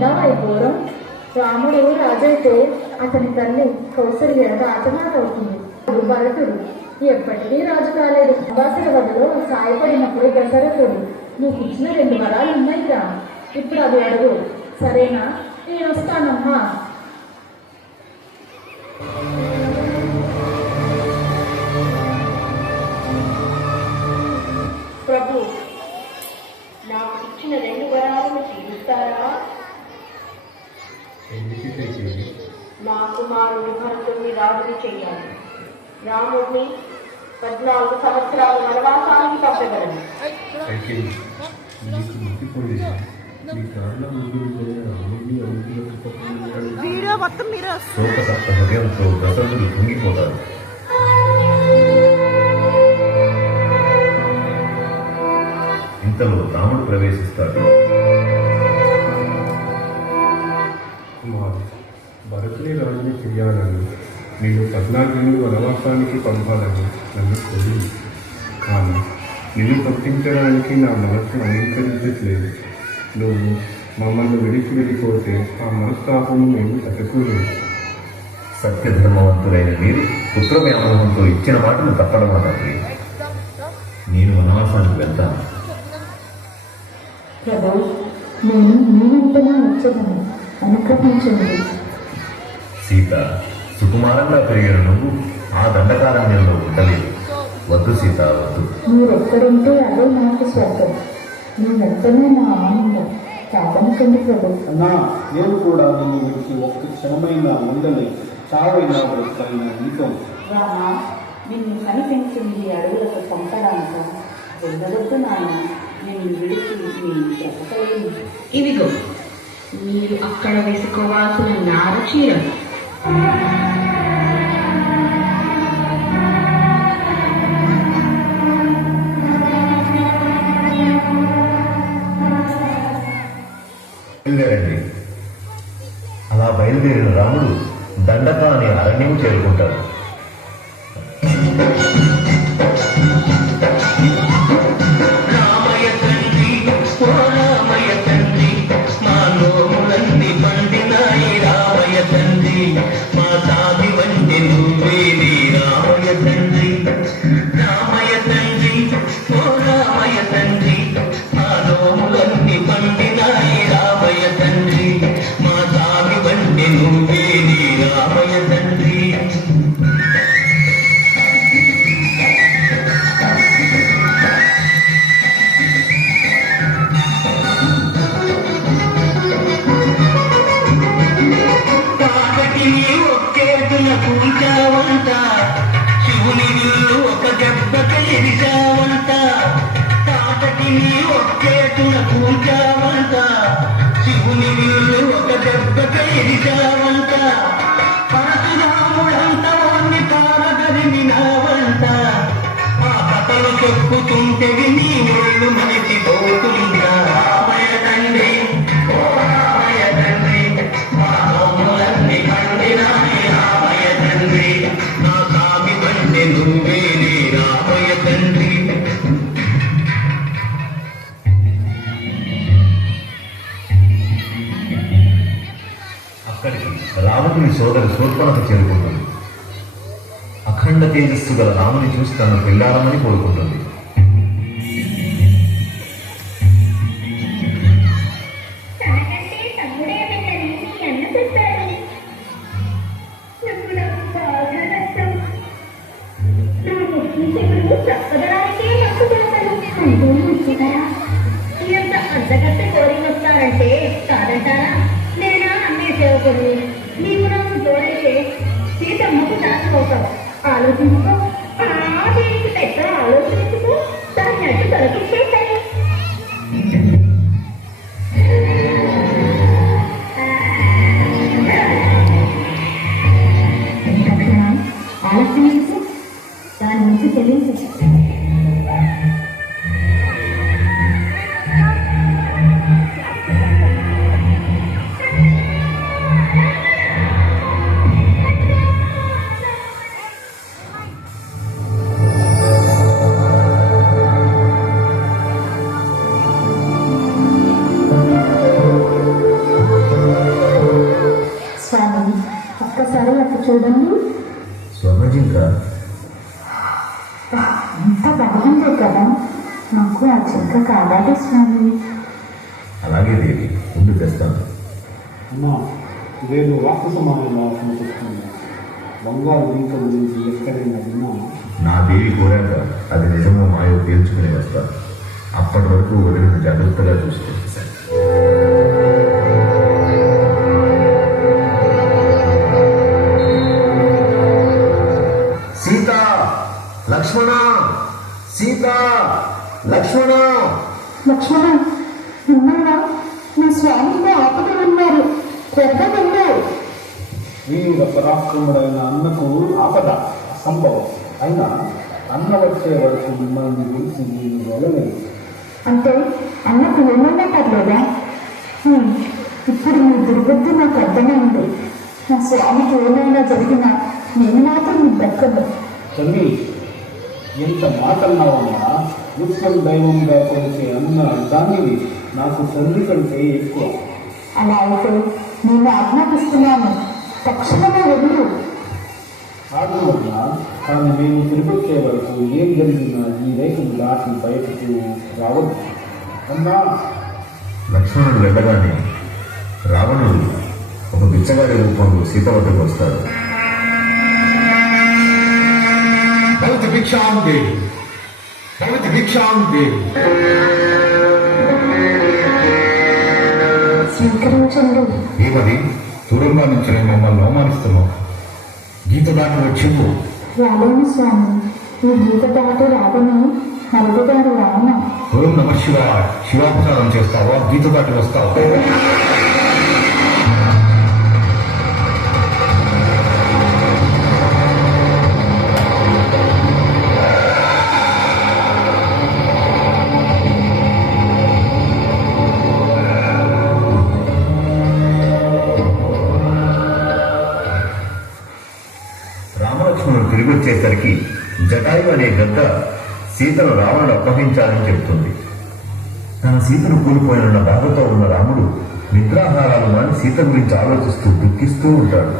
విన్నావా ఈ ఘోరం? రాముడు రాజైతే అతని తల్లి కౌసల్య రాజమాత అవుతుంది. భరతుడు ఎప్పటికీ రాజు కాలేదు. వనవాసుల వదలో సాయపడినప్పుడు దశరథుడు నీకు ఇచ్చిన 2 వరాలు ఉన్నాయిగా, ఇప్పుడు అవి అడుగు, సరేనా? నేను వస్తానమ్మా. ప్రభు, నాకు ఇచ్చిన 2 వరాలను తీరుస్తారా? నా కుమారుడు భరతుడిని రాజుని చెయ్యాలి. రాముడిని 14 సంవత్సరాల వనవాసానికి పంపగలను. హృదయంతో దశరథుడు కుంగిపోతారు. ఇంతలో రాముడు ప్రవేశిస్తాడు. భరతుని రాజుని చెయ్యాలని, నేను 14 ఏళ్ళు వనవాసానికి పంపాలని నన్ను కోరింది. కానీ నిన్ను తప్పించడానికి నా మనసు అంగీకరించట్లేదు. నువ్వు మమ్మల్ని విడిచి వెళ్ళిపోతే ఆ మనస్తాపము మేము తట్టుకోలేము. సత్యధర్మవంతులైన మీరు పుత్రవ్యామోహంతో ఇచ్చిన మాటను తప్పడం తండ్రి. నేను వనవాసానికి వెళ్తాను. ప్రభు, నేను మీ వెంటనే వచ్చేదాన్ని, అనుగ్రహించండి. సీత, సుకుమారంగా పెరిగిన నువ్వు ఆ దండకారణ్యంలో ఉండలేదు. వద్దు సీత, వద్దు. మీరెక్కడుంటే అదే నాకు స్వర్గం. మీ వెంటనే నా ఆనందం. కాదనుకోండి ప్రభు. అన్నా, నేను కూడా నిన్ను విడిచి ఒక్క క్షణమైనా ఉండని, చావైనా బ్రతకైనా నీతో. రామా, నిన్ను కనిపించింది అడవులకు పంపడానిక? వెళ్ళవద్దు నాయన, నిన్ను విడిచి నీ బ్రతకలేను. ఇదిగో మీరు అక్కడ వేసుకోవాల్సిన నార చీరలు. బయలుదేరండి. అలా బయలుదేరిన రాముడు దండక అనే అరణ్యం చేరుకుంటాడు. చెప్పుతుంటే నీ ఒళ్ళు మనిషిపోతుందా? రామయ్య తండ్రి, ఓ రామయ్య తండ్రి, మా నోములన్నీ పండినాయి రామయ్య తండ్రి, నా సామి పండి నువ్వేని రామయ్య తండ్రి. అక్కడికి రావణుని సోదరి శూర్పణఖ చేరుకుంటుంది. అఖండ తేజస్సు గల రాముని చూసి తను పెళ్లాడమని కోరుకుంటుంది. అంతకట్టే కోరినొస్తారంటే కాదంటారా? నేనా అన్నీ సేవకుని, నీకు నాకు తోడైతే సీతమ్మకు దాచుకోతావు. ఆలోచించుకో, దీనికి పెద్ద ఆలోచించుకో, దాన్ని అడ్డు తొలగించేశాయి. ఆలోచించుకో, దాని నుంచి చెల్లించు. అదండి స్వర్ణజింక ఎంత బాగుంది కదా, నాకు ఆ జింక కావాలి స్వామి. అలాగే దేవి, ఉండి తెస్తాను. అమ్మా, ఇదేదో రాక్షసమానంగా కనిపిస్తుంది. బంగారు జింక గురించి ఎక్కడైనా విన్నాను. నా దేవి కోరాక అది నిజమో మాయో తేల్చుకుని వస్తాను. అప్పటి వరకు వదిలిన జాగ్రత్తగా చూసుకుంటాను. సీత, లక్ష్మణ, సీత, లక్ష్మణ. లక్ష్మణ ఉన్నాడా? నా స్వామితో ఆపద ఉన్నారు, శ్రద్ధ ఉన్నారు. వీర పరాక్రముడైన అన్నకు ఆపద అసంభవం. అయినా అన్న వచ్చే వరకు మిమ్మల్ని గురించి నేను వెళ్ళలేదు. అంటే అన్నకు ఏమైనా పర్లేదా? ఇప్పుడు మీ దుర్బుద్ధి నాకు అర్థమైంది. నా స్వామికి ఏమైనా జరిగినా నేను మాత్రం మీ దక్కను. తల్లి, ఎంత మాటన్నావమ్మా. నిత్యం దైవంగా కొలిచే అన్న దానివి నాకు తండ్రి కంటే ఎక్కువ. అలా అయితే నేను ఆజ్ఞాపిస్తున్నాను, తక్షణమే వెళ్ళు. ఆడుతున్నా, కానీ మేము తిరిగొచ్చే వరకు ఏం జరిగినా ఈ రేఖను దాటి బయటకు రావద్దు. అన్నా, లక్ష్మణుడు వెళ్ళగానే రావణుడు ఒక బిచ్చగాడి రూపంలో సీత వద్దకు వస్తాడు. భవతి భిక్షాం దేవి, భవతి భిక్షాం దేవి. స్వీకరించండి. ఏమది దూరంగా నుంచి నేను మమ్మల్ని అవమానిస్తున్నావు. గీత దాటి వచ్చింది. రాలేను స్వామి, ఈ గీత దాటి రావని నలుగుగారు రామ. ఓం నమ శివాయ. శివాపచారం చేస్తావా? గీత దాటి వస్తావా? రామలక్ష్మణుడు తిరిగి వచ్చేసరికి జటాయు అనే గద్ద సీతను రావణుడు అప్పగించాలని చెబుతుంది. తన సీతను కూలిపోయిన బాధతో ఉన్న రాముడు నిద్రాహారాలు మాని సీత గురించి ఆలోచిస్తూ దుఃఖిస్తూ ఉంటాడు.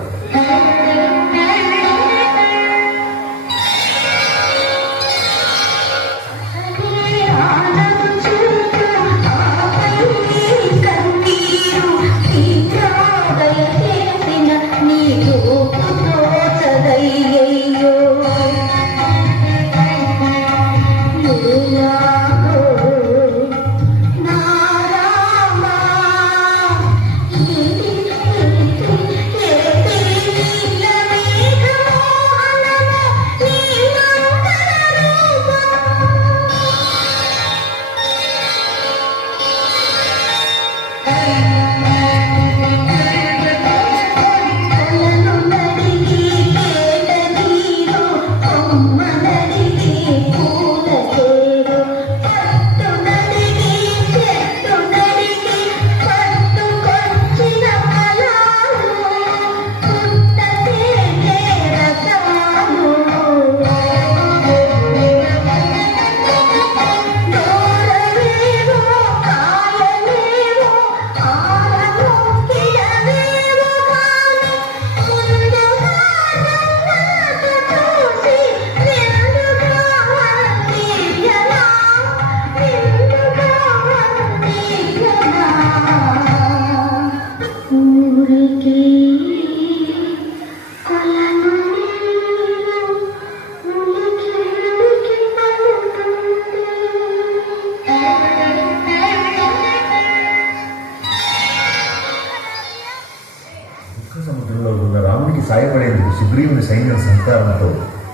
సముద్రంలో ఉన్న రాముడికి సాయపడేందుకు సుగ్రీవుని సైన్యం సహకారంతో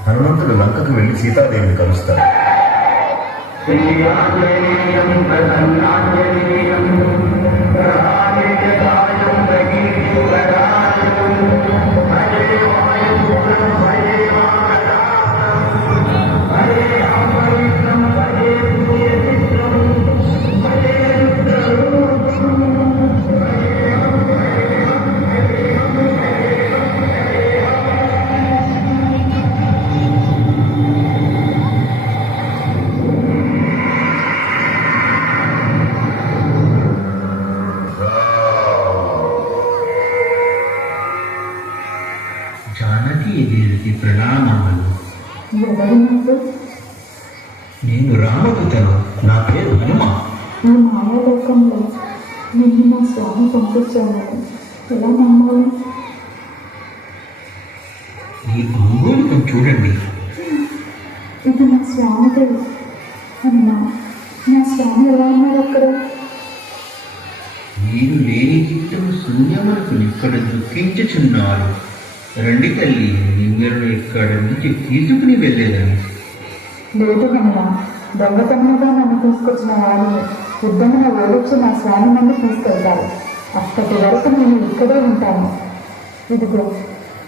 హనుమంతుడు లంకకు వెళ్లి సీతాదేవిని కలుస్తాడు. దేవికి ప్రణామములు. ఎవరు నువ్వు? నేను రామదూతను. నా పేరు హనుమ. ఈ మాయాలోకంలో నిన్ను నా స్వామి పంపించాను. ఎలా నమ్మాలి? ఈ అంగూలికం చూడండి. ఇది నా స్వామిదే అన్నా. నా స్వామి ఎలా ఉన్నారు అక్కడ? మీరు లేని జీవితం శూన్యమనుకుని ఇక్కడ దుఃఖించుచున్నారు. రండి తల్లి, మిమ్మల్ని ఇక్కడ నుంచి తీసుకుని వెళ్ళేదని. లేదు కన్నా, దొంగతనంగా నన్ను తీసుకొచ్చిన వాడిని యుద్ధమున ఓడించి నా స్వామి నుండి తీసుకెళ్తారు. అప్పటి వరకు నేను ఇక్కడే ఉంటాను. ఇదిగో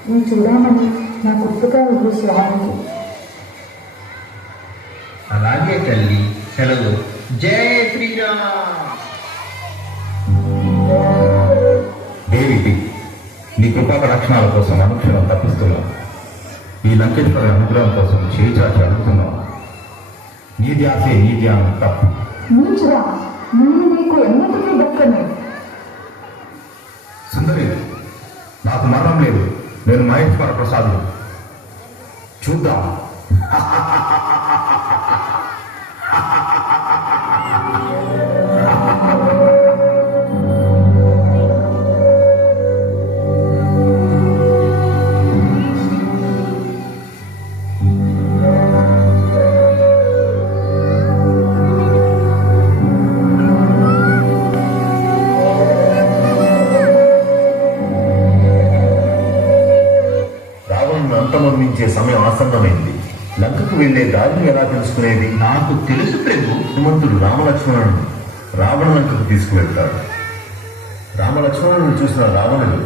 ఈ చూడమని నా గుర్తుగా ఇవ్వు స్వామికి. అలాగే తల్లి, సెలవు. జై శ్రీరామ్. దేవి, నీ కృపా లక్షణాల కోసం అనుక్షణం తప్పిస్తున్నాం. ఈ లంకేశ్వర అనుగ్రహం కోసం చేయి చాచి అడుగుతున్నాం. నీ ధ్యాసే నీ ధ్యానం తప్పు. నీచురా, నేను నీకు ఎన్నటికీ దక్కను. సుందరి, నాకు మరణం లేదు. నేను మహేశ్వర ప్రసాద్. చూద్దాం. రావణుని అంతమొందించే సమయం ఆసన్నమైంది. లంకకు వెళ్లే దారిని ఎలా తెలుసుకునేది? నాకు తెలుసు ప్రభు. హనుమంతుడు రామలక్ష్మణుడు రావణ లంకకు తీసుకువెళ్తాడు. రామలక్ష్మణులను చూసిన రావణుడు